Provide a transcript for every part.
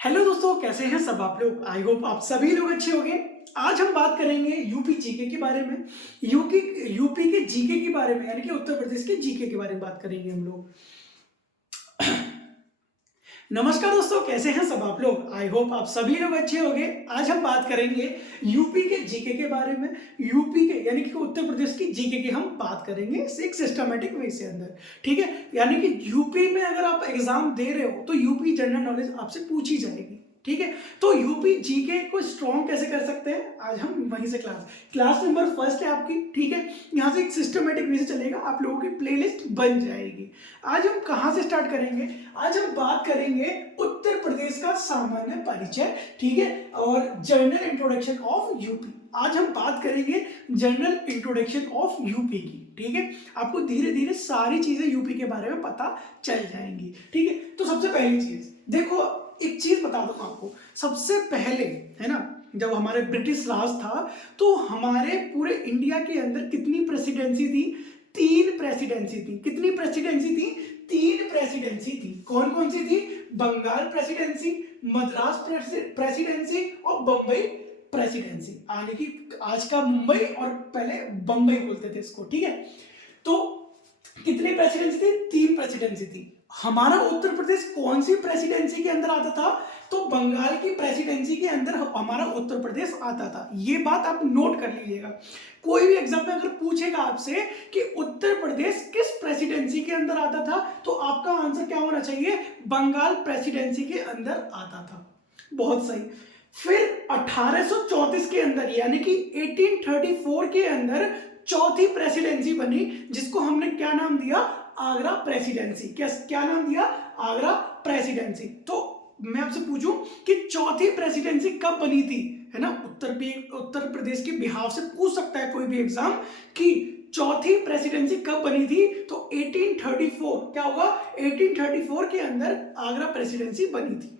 Hello दोस्तों, कैसे हैं सब आप लोग। आई होप आप सभी लोग अच्छे होंगे। आज हम बात करेंगे यूपी जीके के बारे में। यूपी यूपी के जीके के बारे में, यानी कि उत्तर प्रदेश के जीके के बारे में बात करेंगे हम लोग। नमस्कार दोस्तों, कैसे हैं सब आप लोग। आई होप आप सभी लोग अच्छे होंगे। आज हम बात करेंगे यूपी के जीके के बारे में। यूपी के यानी कि उत्तर प्रदेश की जीके की हम बात करेंगे एक सिस्टमेटिक वे से अंदर। ठीक है, यानी कि यूपी में अगर आप एग्जाम दे रहे हो तो यूपी जनरल नॉलेज आपसे पूछी जाएगी। ठीक है, तो यूपी जीके को स्ट्रॉन्ग कैसे कर सकते हैं, आज हम वहीं से क्लास नंबर फर्स्ट है आपकी। ठीक है, यहाँ से एक सिस्टमेटिक वे से चलेगा, आप लोगों की प्लेलिस्ट बन जाएगी। आज हम कहाँ से स्टार्ट करेंगे, आज हम बात करेंगे उत्तर प्रदेश का सामान्य परिचय। ठीक है, और जनरल इंट्रोडक्शन ऑफ यूपी। आज हम बात करेंगे जनरल इंट्रोडक्शन ऑफ यूपी की। ठीक है, आपको धीरे धीरे सारी चीजें यूपी के बारे में पता चल जाएंगी। ठीक है, तो सबसे पहली चीज देखो, एक चीज बता दूं आपको। सबसे पहले है ना, जब हमारे ब्रिटिश राज था तो हमारे पूरे इंडिया के अंदर कितनी प्रेसिडेंसी थी, 3 प्रेसिडेंसी थी। कितनी प्रेसिडेंसी थी, 3 प्रेसिडेंसी थी। कौन कौन सी थी, बंगाल प्रेसिडेंसी, मद्रास प्रेसिडेंसी और बंबई प्रेसिडेंसी। यानी कि आज का मुंबई और पहले बंबई बोलते थे इसको। ठीक है, तो कितनी प्रेसिडेंसी थी, 3 प्रेसिडेंसी थी। हमारा उत्तर प्रदेश कौन सी प्रेसिडेंसी के अंदर आता था, तो बंगाल की प्रेसिडेंसी के अंदर हमारा उत्तर प्रदेश आता था। ये बात आप नोट कर लीजिएगा। कोई भी एग्जाम में अगर पूछेगा आपसे कि उत्तर प्रदेश किस प्रेसिडेंसी के अंदर आता था, तो आपका आंसर क्या होना चाहिए, बंगाल प्रेसिडेंसी के अंदर आता था। बहुत सही। फिर 1834 के अंदर यानी कि 1834 के अंदर चौथी प्रेसिडेंसी बनी, जिसको हमने क्या नाम दिया, आगरा प्रेसिडेंसी। क्या क्या नाम दिया, आगरा प्रेसिडेंसी। तो मैं आपसे पूछूं कि चौथी प्रेसिडेंसी कब बनी थी, है ना, उत्तर प्रदेश के बिहार से पूछ सकता है कोई भी एग्जाम कि चौथी प्रेसिडेंसी कब बनी थी, तो 1834 क्या होगा, 1834 के अंदर आगरा प्रेसिडेंसी बनी थी।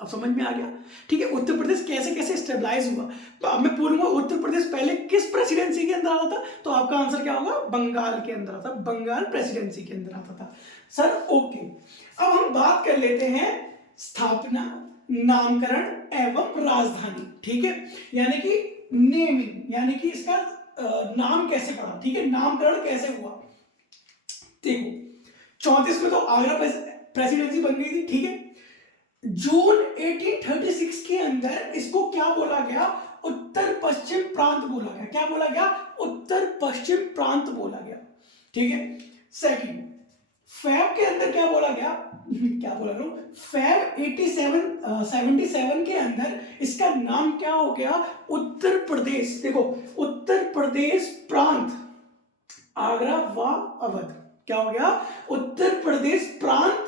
अब समझ में आ गया। ठीक है, उत्तर प्रदेश कैसे कैसे स्टेबलाइज हुआ। तो अब मैं पूछूंगा उत्तर प्रदेश पहले किस प्रेसिडेंसी के अंदर आता था, तो आपका आंसर क्या होगा, बंगाल के अंदर आता, बंगाल प्रेसिडेंसी के अंदर आता था। सर ओके, अब हम बात कर लेते हैं स्थापना, नामकरण एवं राजधानी। ठीक है, यानी कि नेमिंग, यानी कि इसका नाम कैसे पड़ा। ठीक है, नामकरण कैसे हुआ। देखो 34 में तो आगरा प्रेसिडेंसी बन गई थी। ठीक है, जून 1836 के अंदर इसको क्या बोला गया, उत्तर पश्चिम प्रांत बोला गया। क्या बोला गया, उत्तर पश्चिम प्रांत बोला गया। ठीक है, सेकंड फैब के अंदर क्या बोला गया क्या बोला रहा हूं, फैब 77 के अंदर इसका नाम क्या हो गया, उत्तर प्रदेश। देखो उत्तर प्रदेश प्रांत आगरा व अवध। क्या हो गया, उत्तर प्रदेश प्रांत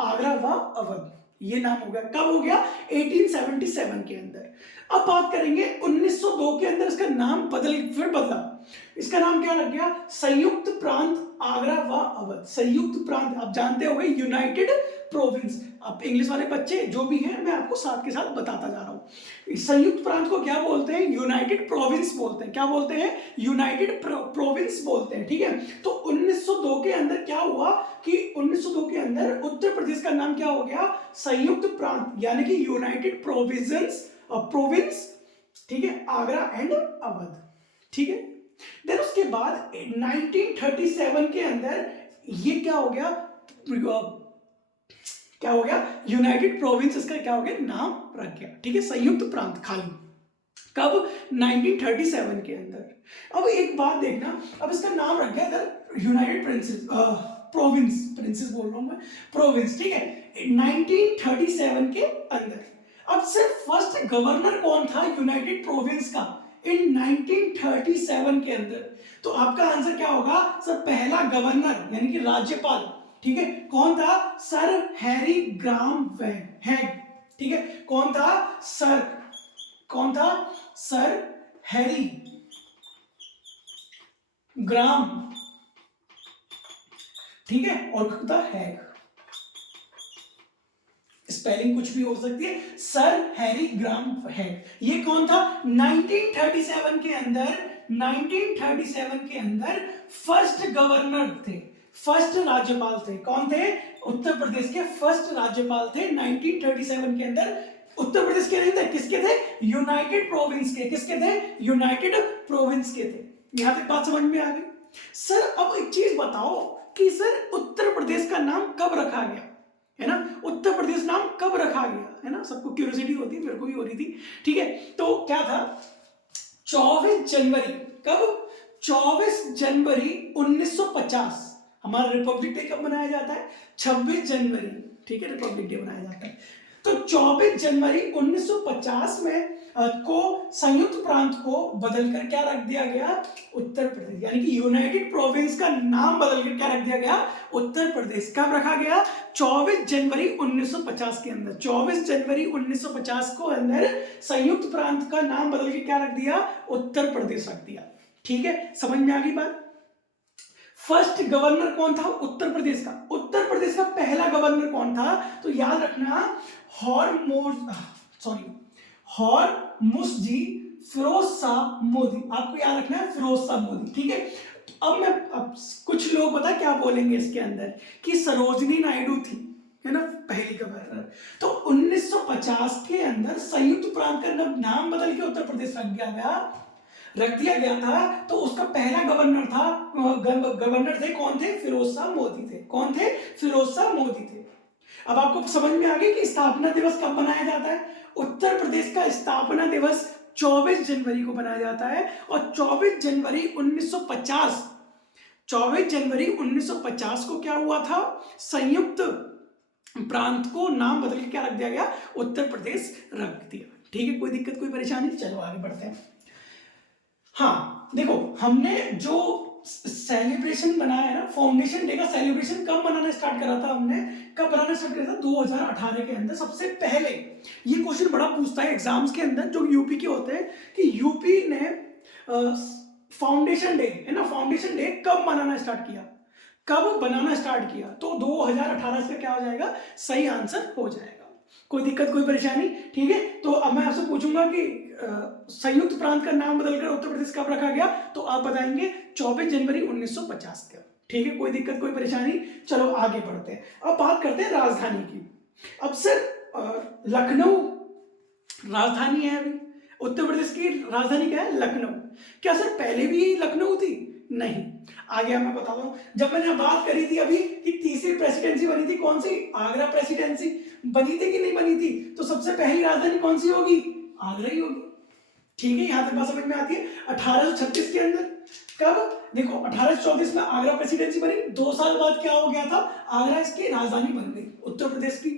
आगरा व अवध, ये नाम हो गया। कब हो गया, 1877 के अंदर। अब बात करेंगे 1902 के अंदर इसका नाम फिर बदला। इसका नाम क्या रख गया, संयुक्त प्रांत आगरा व अवध। संयुक्त प्रांत आप जानते होंगे, यूनाइटेड प्रोविंस। अब इंग्लिश वाले बच्चे जो भी हैं, मैं आपको साथ के साथ बताता जा रहा हूं। संयुक्त प्रांत को क्या बोलते हैं, यूनाइटेड प्रोविंस बोलते हैं। क्या बोलते हैं, यूनाइटेड प्रोविंस बोलते हैं। ठीक है, तो 1902 के अंदर क्या हुआ कि 1902 के अंदर उत्तर प्रदेश का नाम क्या हो गया, संयुक्त प्रांत, यानी कि यूनाइटेड प्रोविंस। ठीक है, आगरा एंड अवध। ठीक है, देन उसके बाद 1937 के अंदर ये क्या हो गया, यूनाइटेड प्रोविंस, इसका क्या हो गया, नाम रख गया। ठीक है, संयुक्त प्रांत खाली। कब, 1937 के अंदर। अब एक बात देखना, अब इसका नाम रख गया इधर यूनाइटेड प्रोविंस बोल रहा हूं मैं, प्रोविंस। ठीक है, 1937 के अंदर। अब सिर्फ फर्स्ट गवर्नर कौन था यूनाइटेड प्रोविंस का इन 1937 के अंदर, तो आपका आंसर क्या होगा सर, पहला गवर्नर यानी कि राज्यपाल। ठीक है, कौन था, सर हैरी ग्राम हैग। ठीक है, कौन था सर हैरी ग्राम। ठीक है, और खुद हैग, स्पेलिंग कुछ भी हो सकती है, सर हैरी ग्राम हैग। ये कौन था, 1937 के अंदर फर्स्ट गवर्नर थे, फर्स्ट राज्यपाल थे। कौन थे, उत्तर प्रदेश के फर्स्ट राज्यपाल थे 1937 के अंदर। उत्तर प्रदेश के नहीं थे, किसके थे? यूनाइटेड प्रोविंस के। किसके थे? यूनाइटेड प्रोविंस के थे। यहां तक बात समझ में आ गई? सर अब एक चीज बताओ कि सर उत्तर प्रदेश का नाम कब रखा गया, है ना? उत्तर प्रदेश नाम कब रखा गया, है ना? सबको क्यूरियोसिटी होती है, मेरे को भी हो रही थी। ठीक है, तो क्या था? 24 जनवरी, कब? 24 जनवरी 1950। हमारा रिपब्लिक डे कब मनाया जाता है? 26 जनवरी। ठीक है, रिपब्लिक डे मनाया जाता है। तो 24 जनवरी 1950 में को संयुक्त प्रांत को बदलकर क्या रख दिया गया? उत्तर प्रदेश। यानी कि यूनाइटेड प्रोविंस का नाम बदलकर क्या रख दिया गया? उत्तर प्रदेश। कब रखा गया? 24 जनवरी 1950 के अंदर। 24 जनवरी 1950 को अंदर संयुक्त प्रांत का नाम बदल के क्या रख दिया? उत्तर प्रदेश रख दिया। ठीक है, समझ में आ गई बात? फर्स्ट गवर्नर कौन था उत्तर प्रदेश का? उत्तर प्रदेश का पहला गवर्नर कौन था? तो याद रखना, हॉर्मुसजी फिरोज शाह मोदी। आपको याद रखना है, फिरोज शाह मोदी। ठीक है, अब कुछ लोग पता क्या बोलेंगे इसके अंदर कि सरोजनी नायडू थी, है ना, पहली गवर्नर। तो 1950 के अंदर संयुक्त प्रांत का नाम बदल के उत्तर प्रदेश रख दिया गया था। तो उसका पहला गवर्नर थे कौन थे? फिरोज शाह मोदी थे। कौन थे? फिरोज शाह मोदी थे। अब आपको समझ में आ गई कि स्थापना दिवस कब मनाया जाता है? उत्तर प्रदेश का स्थापना दिवस 24 जनवरी को मनाया जाता है। और 24 जनवरी 1950 को क्या हुआ था? संयुक्त प्रांत को नाम बदल के क्या रख दिया गया? उत्तर प्रदेश रख दिया। ठीक है, कोई दिक्कत कोई परेशानी? चलो आगे बढ़ते हैं। हाँ देखो, हमने जो सेलिब्रेशन बनाया है ना, फाउंडेशन डे का सेलिब्रेशन कब मनाना स्टार्ट करा था हमने? कब बनाना स्टार्ट करा था? 2018 के अंदर। सबसे पहले ये क्वेश्चन बड़ा पूछता है एग्जाम्स के अंदर जो यूपी के होते हैं कि यूपी ने फाउंडेशन डे, है ना, फाउंडेशन डे कब मनाना स्टार्ट किया, कब बनाना स्टार्ट किया? तो 2018 से क्या हो जाएगा? सही आंसर हो जाएगा। कोई दिक्कत कोई परेशानी? ठीक है, तो अब मैं आपसे पूछूंगा कि संयुक्त प्रांत का नाम बदलकर उत्तर प्रदेश कब रखा गया? तो आप बताएंगे 24 जनवरी 1950 का। ठीक है, कोई दिक्कत कोई परेशानी? चलो आगे बढ़ते हैं। अब बात करते हैं राजधानी की। अब सर लखनऊ राजधानी है अभी, उत्तर प्रदेश की राजधानी क्या है? लखनऊ। क्या सर पहले भी यही लखनऊ थी? नहीं, आगे मैं बताता हूं। जब मैंने बात करी थी अभी कि तीसरी प्रेसिडेंसी बनी थी, कौन सी? आगरा प्रेसिडेंसी। बनी थी कि नहीं बनी थी? तो सबसे पहली राजधानी कौन सी होगी? आगरा ही होगी। ठीक है, यहां तक बात समझ में आती है। 1836 के अंदर, कब? देखो 1834 में आगरा प्रेसिडेंसी बनी। 2 साल बाद क्या हो गया था? आगरा इसकी राजधानी बन गई उत्तर प्रदेश की।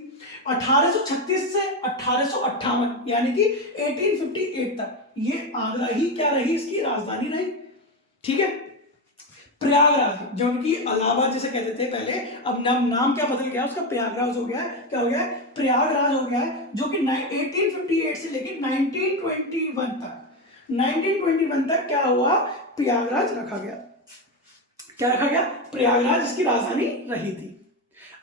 1836 से 1858 यानी कि 1858 तक ये आगरा ही क्या रही? इसकी राजधानी रही। ठीक है, प्रयागराज जो उनकी इलाहाबाद जैसे कहते थे पहले, अब नाम क्या बदल गया उसका? प्रयागराज हो गया है। क्या हो गया है? प्रयागराज हो गया है, जो कि 1858 से लेकर 1921 तक क्या हुआ? प्रयागराज रखा गया। क्या रखा गया? प्रयागराज इसकी राजधानी रही थी।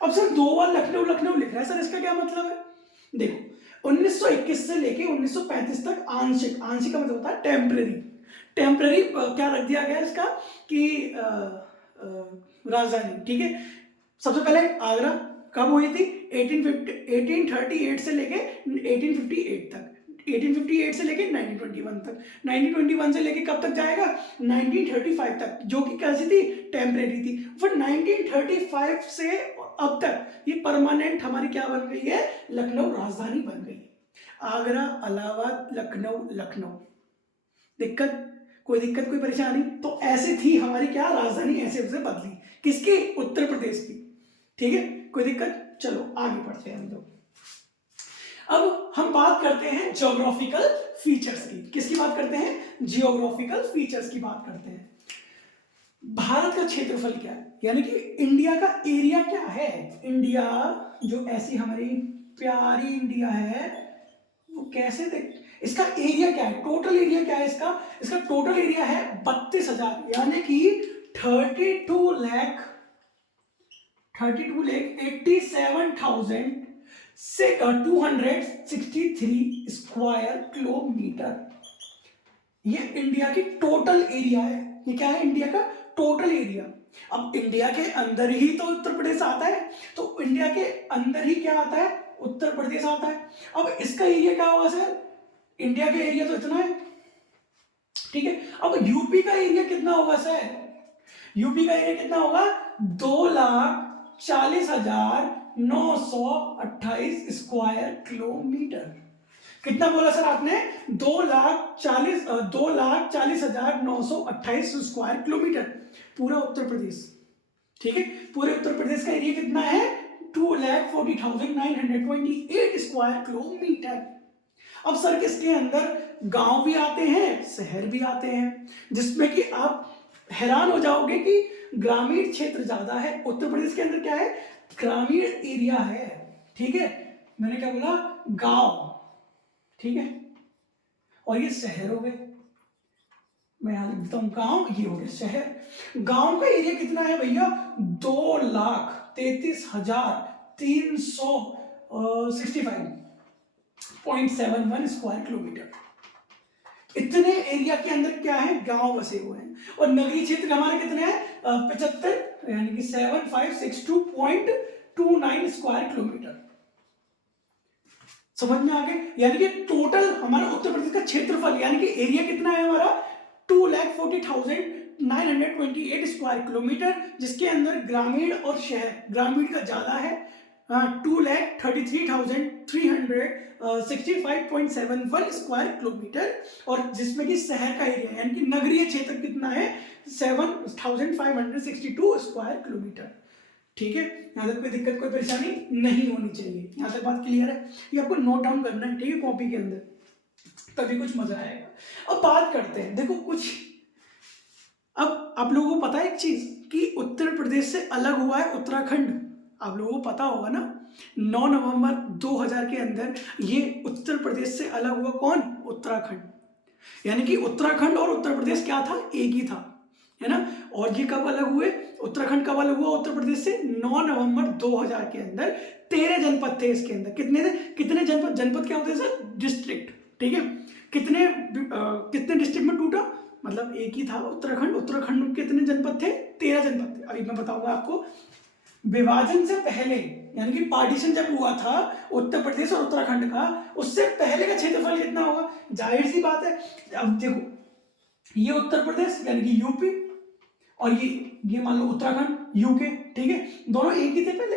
अब सर 2 बार लखनऊ लखनऊ लिख रहा है सर, इसका क्या मतलब है? देखो 1921 से लेके 1935 तक आंशिक का मतलब होता है टेम्पररी क्या रख दिया गया इसका कि राजधानी। ठीक है, सबसे पहले आगरा कब हुई थी? 1838 से लेके 1858 तक, 1858 से लेके 1921 तक, 1921 से लेके कब तक जाएगा? 1935 तक, जो कि कैसी थी? टेम्परेरी थी। फिर 1935 से अब तक ये परमानेंट हमारी क्या बन गई है? लखनऊ राजधानी बन गई है। आगरा, इलाहाबाद, लखनऊ। दिक्कत कोई परेशानी? तो ऐसे थी हमारी क्या राजधानी, ऐसे बदली। किसकी? उत्तर प्रदेश की। ठीक है, कोई दिक्कत? चलो आगे बढ़ते हैं हम लोग। अब हम बात करते हैं ज्योग्राफिकल फीचर्स की। किसकी बात करते हैं? ज्योग्राफिकल फीचर्स की बात करते हैं। भारत का क्षेत्रफल क्या है, यानी कि इंडिया का एरिया क्या है? इंडिया जो ऐसी हमारी प्यारी इंडिया है, वो कैसे देख, इसका एरिया क्या है? टोटल एरिया क्या है इसका? इसका टोटल एरिया है 32,000, यानी कि 32 लाख 87,263 स्क्वायर किलोमीटर। ये इंडिया की टोटल एरिया है। ये क्या है? इंडिया का टोटल एरिया। अब इंडिया के अंदर ही तो उत्तर प्रदेश आता है, तो इंडिया के अंदर ही क्या आता है, उत्तर प्रदेश आता है। अब इसका एरिया क्या होगा सर, इंडिया का एरिया तो इतना है, ठीक है। अब यूपी का एरिया कितना होगा सर, यूपी का एरिया कितना होगा, 2,40,928 स्क्वायर किलोमीटर। कितना बोला सर आपने, 2,40,928 स्क्वायर किलोमीटर, पूरा उत्तर प्रदेश, ठीक है। पूरे उत्तर प्रदेश का एरिया कितना है, 2,40,928 स्क्वायर किलोमीटर। अब सर किसके अंदर गांव भी आते हैं, शहर भी आते हैं, जिसमें कि आप हैरान हो जाओगे कि ग्रामीण क्षेत्र ज्यादा है उत्तर प्रदेश के अंदर, क्या है, ग्रामीण एरिया है, ठीक है। मैंने क्या बोला, गांव, ठीक है, और ये शहर हो गए, मैं यहां लिख देता हूं गांव, ये हो गया शहर। गांव का एरिया कितना है भैया, 2,33,365.71 स्क्वायर किलोमीटर। इतने एरिया के अंदर क्या है, गांव बसे हुए हैं। और नगरीय क्षेत्र हमारे कितने हैं, 75 यानी कि 7562.29 स्क्वायर किलोमीटर। समझ में आ गए, यानी कि टोटल हमारा उत्तर प्रदेश का क्षेत्रफल यानी कि एरिया कितना है हमारा, 2,40,928 स्क्वायर किलोमीटर, जिसके अंदर ग्रामीण और शहर, ग्रामीण का ज्यादा है, 2,33,365.71 स्क्वायर किलोमीटर, और जिसमें कि शहर का एरिया यानी कि नगरीय क्षेत्र कितना है, 7,562 स्क्वायर किलोमीटर, ठीक है। यहाँ तक कोई दिक्कत कोई परेशानी नहीं होनी चाहिए, यहाँ तक बात क्लियर है। ये आपको नोट डाउन करना है, ठीक है, कॉपी के अंदर, तभी कुछ मजा आएगा। अब बात करते हैं, देखो कुछ, अब आप लोगों को पता है एक चीज कि उत्तर प्रदेश से अलग हुआ है उत्तराखंड, आप लोगों को पता होगा ना, 9 नवंबर 2000 के अंदर ये उत्तर प्रदेश से अलग हुआ, कौन, उत्तराखंड। यानी कि उत्तराखंड और उत्तर प्रदेश क्या था, एक ही था, है ना। और ये कब अलग हुए, उत्तराखंड कब अलग हुआ उत्तर प्रदेश से, 9 नवंबर 2000 के अंदर। 13 जनपद थे इसके अंदर, कितने थे, कितने जनपद, जनपद क्या होते हैं सर, डिस्ट्रिक्ट, ठीक है। कितने कितने डिस्ट्रिक्ट में टूटा, मतलब एक ही था उत्तराखंड, उत्तराखंड में कितने जनपद थे, 13 जनपद थे। अभी मैं बताऊंगा आपको, विभाजन से पहले यानी कि पार्टीशन जब हुआ था उत्तर प्रदेश और उत्तराखंड का, उससे पहले का क्षेत्रफल कितना होगा, जाहिर सी बात है। अब देखो, ये उत्तर प्रदेश यानी कि यूपी, और ये मान लो उत्तराखंड यूके, ठीक है, दोनों एक ही थे पहले,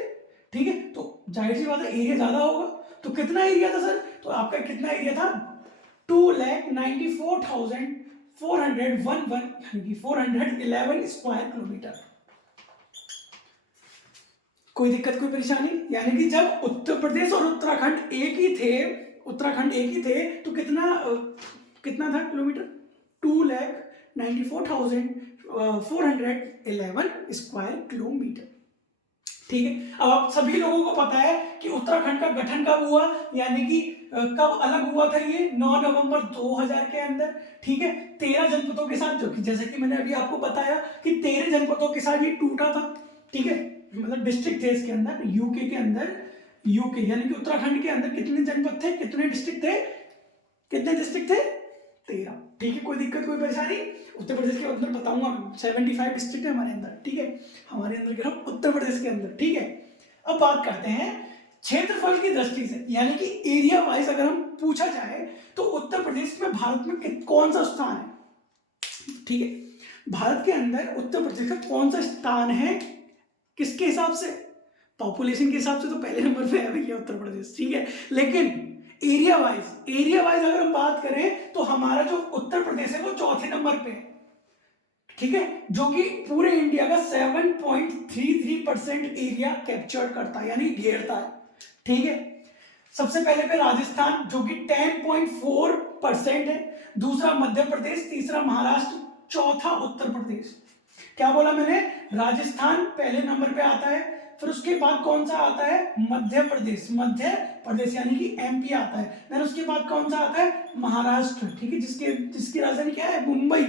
ठीक है। तो जाहिर सी बात है एरिया ज्यादा होगा, तो कितना एरिया था सर, तो आपका कितना एरिया था, 2,94,411 यानी कि 411 स्क्वायर किलोमीटर। कोई दिक्कत कोई परेशानी, यानी कि जब उत्तर प्रदेश और उत्तराखंड एक ही थे, उत्तराखंड एक ही थे, तो कितना था किलोमीटर, 2,94,411 स्क्वायर किलोमीटर, ठीक है। अब आप सभी लोगों को पता है कि उत्तराखंड का गठन कब हुआ, यानी कि कब अलग हुआ था, ये 9 नवंबर 2000 के अंदर, ठीक है। 13 जनपदों के साथ, जो कि जैसे कि मैंने अभी आपको बताया कि 13 जनपदों के साथ ये टूटा था, ठीक है, मतलब डिस्ट्रिक्ट थे इसके अंदर, यूके के अंदर, यूके यानी कि उत्तराखंड के अंदर कितने जनपद थे, कितने डिस्ट्रिक्ट थे, कितने डिस्ट्रिक्ट थे, 13, ठीक है। कोई दिक्कत कोई परेशानी, उत्तर प्रदेश के अंदर बताऊंगा, 75 डिस्ट्रिक्ट है हमारे अंदर, ठीक है, हमारे अंदर के उत्तर प्रदेश के अंदर, ठीक है। अब बात करते हैं क्षेत्रफल की दृष्टि से, यानी कि एरिया वाइज अगर हम पूछा जाए तो उत्तर प्रदेश में भारत में कौन सा स्थान है, ठीक है। भारत के अंदर उत्तर प्रदेश का कौन सा स्थान है, किसके हिसाब से, पॉपुलेशन के हिसाब से तो पहले नंबर पे है भैया उत्तर प्रदेश, ठीक है। लेकिन एरिया वाइज अगर हम बात करें तो हमारा जो उत्तर प्रदेश है वो चौथे नंबर पे है, ठीक है, जो कि पूरे इंडिया का 7.33% एरिया कैप्चर करता है, यानी घेरता है, ठीक है। सबसे पहले पे राजस्थान जो कि 10.4% है, दूसरा मध्य प्रदेश, तीसरा महाराष्ट्र, चौथा उत्तर प्रदेश। क्या बोला मैंने, राजस्थान पहले नंबर पे आता है, फिर उसके बाद कौन सा आता है, मध्य प्रदेश यानी कि एमपी आता है, फिर उसके बाद कौन सा आता है, महाराष्ट्र, ठीक है, जिसकी राजधानी क्या है, मुंबई,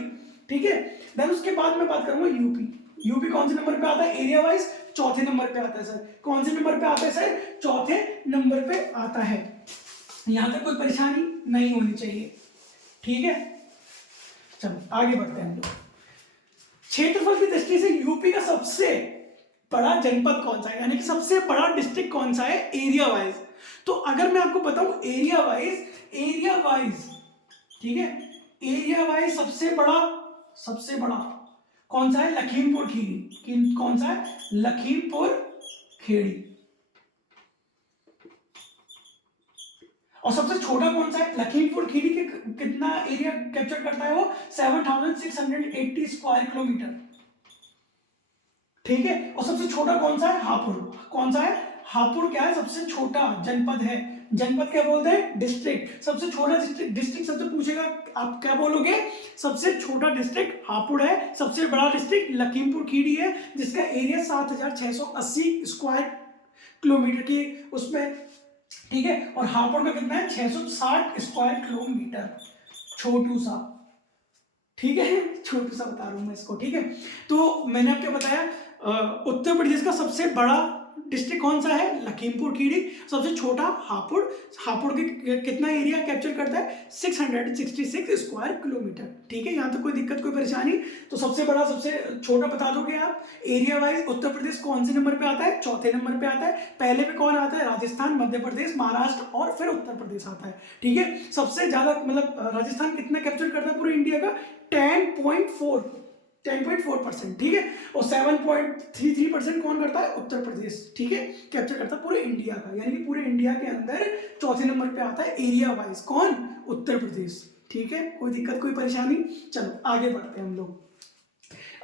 ठीक है। देन उसके बाद मैं बात करूंगा यूपी कौन से नंबर पे आता है, एरिया वाइज चौथे नंबर पे आता है सर, कौन से नंबर पे आता है सर, चौथे नंबर पे आता है। यहां तक कोई परेशानी नहीं होनी चाहिए, ठीक है। चलो आगे बढ़ते हैं हम लोग। क्षेत्रफल की दृष्टि से यूपी का सबसे बड़ा जनपद कौन सा है, यानी कि सबसे बड़ा डिस्ट्रिक्ट कौन सा है एरिया वाइज। तो अगर मैं आपको बताऊं एरिया वाइज, ठीक है, एरिया वाइज सबसे बड़ा कौन सा है, लखीमपुर खीरी। कौन सा है, लखीमपुर खेड़ी। और सबसे छोटा कौन सा है, लखीमपुर खीरी के कितना एरिया कैप्चर करता है वो, 7680 स्क्वायर किलोमीटर, ठीक है। और सबसे छोटा कौन सा है, हापुड़। कौन सा है, हापुड़ क्या है, सबसे छोटा जनपद है। जनपद क्या बोलते हैं, डिस्ट्रिक्ट। सबसे छोटा डिस्ट्रिक्ट सबसे पूछेगा, आप क्या बोलोगे, सबसे छोटा डिस्ट्रिक्ट हापुड़ है, सबसे बड़ा डिस्ट्रिक्ट लखीमपुर खीरी है, जिसका एरिया 7680 स्क्वायर किलोमीटर की उसमें, ठीक है। और हापुड़ का कितना है, 660 स्क्वायर किलोमीटर, छोटू सा, ठीक है, छोटू सा बता रहा हूं मैं इसको, ठीक है। तो मैंने आपको बताया उत्तर प्रदेश का सबसे बड़ा डिस्ट्रिक्ट कौन सा है, लखीमपुर खीरी। सबसे छोटा हापुड़। हापुड़ के कितना एरिया कैप्चर करता है, 666 स्क्वायर किलोमीटर, ठीक है। यहाँ तक कोई दिक्कत, कोई परेशानी। तो सबसे बड़ा सबसे छोटा बता दोगे आप। एरिया वाइज उत्तर प्रदेश कौन से नंबर पे आता है, चौथे नंबर पे आता है। पहले पे कौन आता है, राजस्थान, मध्य प्रदेश, महाराष्ट्र और फिर उत्तर प्रदेश आता है, ठीक है। सबसे ज्यादा मतलब राजस्थान कितना कैप्चर करता है पूरे इंडिया का, 10.4%, ठीक है। और 7.33% कौन करता है, उत्तर प्रदेश, ठीक है, कैप्चर करता है पूरे इंडिया का। यानी कि पूरे इंडिया के अंदर चौथे नंबर पे आता है एरिया वाइज, कौन, उत्तर प्रदेश, ठीक है। कोई दिक्कत, कोई परेशानी। चलो आगे बढ़ते हैं हम लोग।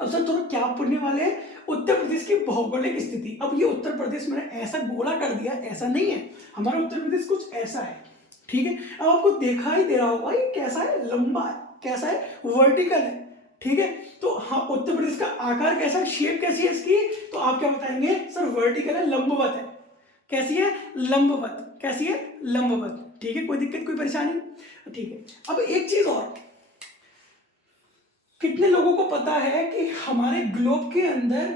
अब सर थोड़ा क्या पढ़ने वाले हैं, उत्तर प्रदेश की भौगोलिक स्थिति। अब ये उत्तर प्रदेश मैंने ऐसा गोला कर दिया, ऐसा नहीं है, हमारा उत्तर प्रदेश कुछ ऐसा है, ठीक है। अब आपको देखा ही दे रहा होगा ये कैसा है, लंबा है, कैसा है, वर्टिकल है, ठीक है। तो हाँ, उत्तर प्रदेश का आकार कैसा है, शेप कैसी है इसकी, तो आप क्या बताएंगे, सर वर्टिकल है, लंबवत है। कैसी है, लंबवत। कैसी है, लंबवत, ठीक है। कोई दिक्कत, कोई परेशानी, ठीक है। अब एक चीज और, कितने लोगों को पता है कि हमारे ग्लोब के अंदर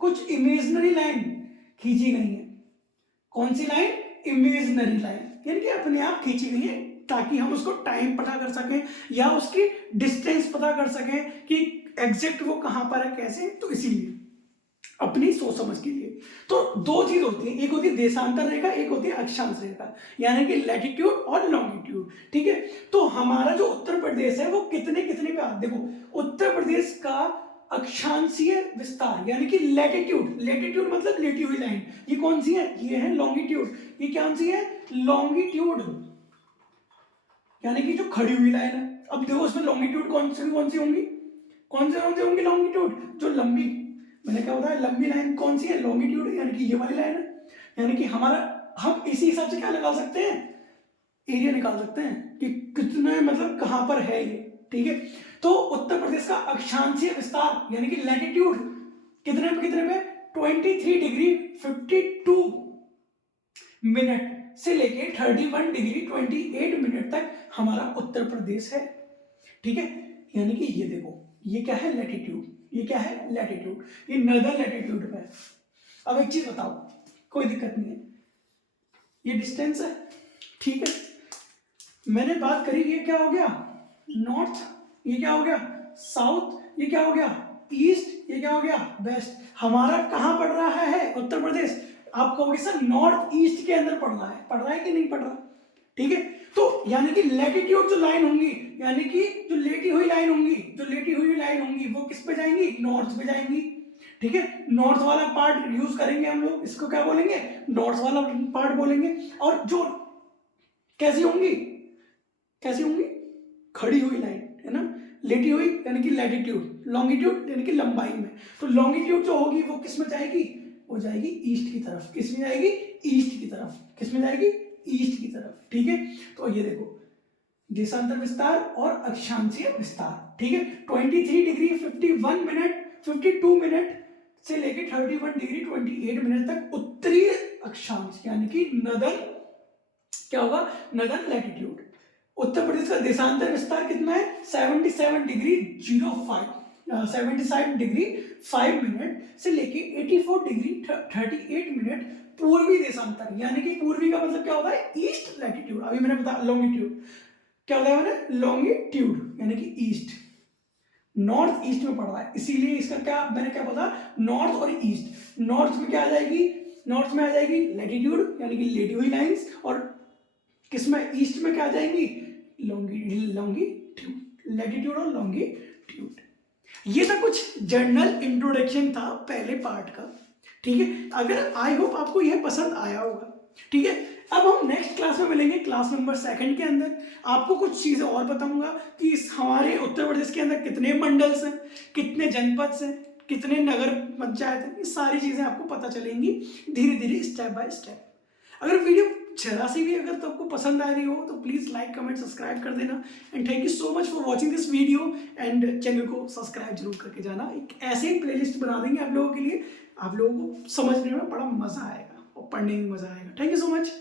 कुछ इमेजिनरी लाइन खींची गई है। कौन सी लाइन, इमेजिनरी लाइन, यानी कि अपने आप खींची गई है, ताकि हम उसको टाइम पता कर सकें या उसकी डिस्टेंस पता कर सकें कि एग्जैक्ट वो कहां पर है, कैसे। तो इसीलिए अपनी सोच समझ के लिए। तो दो चीज होती है, एक होती है देशांतर रेखा, एक होती है अक्षांश रेखा, यानी कि लैटिट्यूड और लॉन्गिट्यूड, ठीक है। तो हमारा जो उत्तर प्रदेश है वो कितने कितने पे, देखो उत्तर प्रदेश का अक्षांशीय विस्तार यानी कि लैटिट्यूड, लैटिट्यूड मतलब लेटी हुई लाइन, ये कौन सी है, ये है लॉन्गिट्यूड। ये कौन सी है, लॉन्गिट्यूड, यानी कि जो खड़ी हुई लाइन है। अब देखो उसमें लॉन्गिट्यूड कौन सी होंगी, कौन से होंगी लॉन्गिट्यूड, जो लंबी, मैंने क्या बताया, लंबी लाइन कौन सी है, लॉन्गिट्यूड, यानी कि ये वाली लाइन है। यानी कि हमारा, हम इसी हिसाब से क्या निकाल सकते हैं, एरिया निकाल सकते हैं कि कितने मतलब कहां पर है ये, ठीक है। तो उत्तर प्रदेश का अक्षांशीय विस्तार यानी कि लैटिट्यूड कितने पे 23 डिग्री 52 मिनट से लेके 31 डिग्री 28 मिनट तक हमारा उत्तर प्रदेश है, ठीक है। यानी कि ये देखो, ये क्या है, लैटिट्यूड, ये क्या है, लैटिट्यूड, ये नॉर्दर्न लैटिट्यूड पे है। अब एक चीज बताओ, कोई दिक्कत नहीं है, ये डिस्टेंस है, ठीक है। मैंने बात करी, ये क्या हो गया, नॉर्थ, ये क्या हो गया, साउथ, ये क्या हो गया, ईस्ट, ये क्या हो गया, वेस्ट। हमारा कहां पड़ रहा है उत्तर प्रदेश, आप कहोगे सर नॉर्थ ईस्ट के अंदर पड़ रहा है कि नहीं पड़ रहा, ठीक है। तो यानी कि लैटिट्यूड जो लाइन होंगी, यानी कि जो लेटी हुई लाइन होंगी वो किस पे जाएंगी, नॉर्थ पे जाएंगी, ठीक है। नॉर्थ वाला पार्ट यूज करेंगे हम लोग, इसको क्या बोलेंगे, नॉर्थ वाला पार्ट बोलेंगे। और जो कैसी होंगी, खड़ी हुई लाइन है ना, लेटी हुई यानी कि लैटिट्यूड, लॉन्गिट्यूड यानी कि लंबाई में। तो लॉन्गिट्यूड जो होगी वो किस में जाएगी, वो जाएगी ईस्ट की तरफ। किस में जाएगी, ईस्ट की तरफ। किस में जाएगी, ईस्ट की तरफ, ठीक है। तो ये देखो, देशांतर विस्तार और अक्षांशीय विस्तार, ठीक है। 23 डिग्री 52 मिनट से लेके 31 डिग्री 28 मिनट तक उत्तरी अक्षांश यानी कि नॉर्दर्न, क्या होगा, नॉर्दर्न लैटिट्यूड। उत्तर प्रदेश का देशांतर विस्तार कितना है, 77 डिग्री 5 मिनट से लेके 84 डिग्री 38 मिनट पूर्वी देशांतर, यानी कि पूर्वी का मतलब क्या होता है, ईस्ट लैटिट्यूड। अभी मैंने बताया लॉन्गिट्यूड, क्या होता है मैंने, लॉन्गिट्यूड यानी कि ईस्ट, नॉर्थ ईस्ट में पड़ रहा है, इसीलिए इसका क्या मैंने क्या बोला, नॉर्थ और ईस्ट। नॉर्थ में क्या आ जाएगी, नॉर्थ में आ जाएगी लैटिट्यूड यानी कि लेटी हुई लाइंस, और किसमें, ईस्ट में क्या आ जाएंगी, लॉन्गिट्यूड, लैटिट्यूड और लॉन्गिट्यूड। ये था कुछ जर्नल इंट्रोडक्शन था पहले पार्ट का, ठीक है। अगर आई होप आपको यह पसंद आया होगा, ठीक है। अब हम नेक्स्ट क्लास में मिलेंगे, क्लास नंबर 2 के अंदर आपको कुछ चीजें और बताऊंगा कि इस हमारे उत्तर प्रदेश के अंदर कितने मंडल्स हैं, कितने जनपद हैं, कितने नगर पंचायत हैं, ये सारी चीजें आपको पता चलेंगी धीरे धीरे, स्टेप बाय स्टेप। अगर वीडियो जरा सी भी अगर तो आपको पसंद आ रही हो तो प्लीज लाइक कमेंट सब्सक्राइब कर देना, and thank you so much for watching this video, and channel को सब्सक्राइब जरूर करके जाना। एक ऐसे ही प्लेलिस्ट बना देंगे आप लोगों के लिए, आप लोगों को समझने में बड़ा मजा आएगा और पढ़ने में मजा आएगा। Thank you so much.